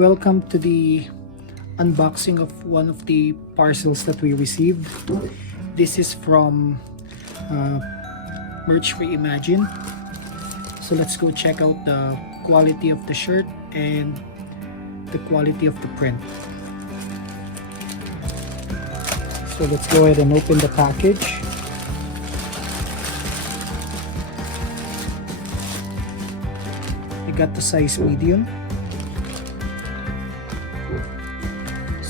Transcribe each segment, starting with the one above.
Welcome to the unboxing of one of the parcels that we received. This is from Merch Reimagine. So let's go check out the quality of the shirt and the quality of the print. So let's go ahead and open the package. I got the size medium.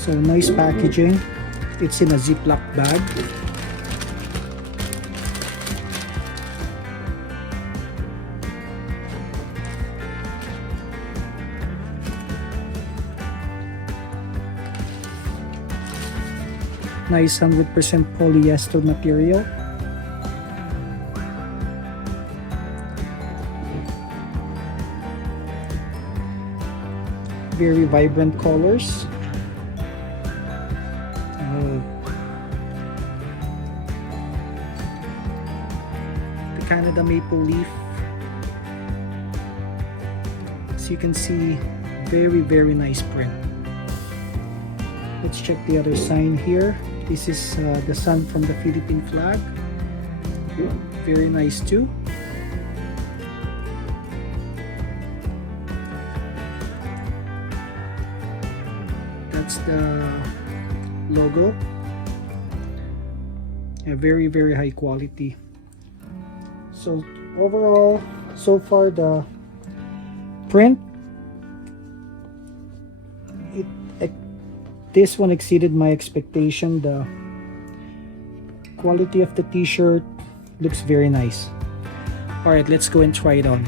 So nice packaging. It's in a Ziploc bag. Nice 100% polyester material. Very vibrant colors. The Canada maple leaf. As you can see, very nice print. Let's check the other sign here. This is the sun from the Philippine flag. Very nice too. That's the logo. Yeah, very high quality. So overall, so far the print, this one exceeded my expectation. The quality of the t-shirt looks very nice. All right, let's go and try it on.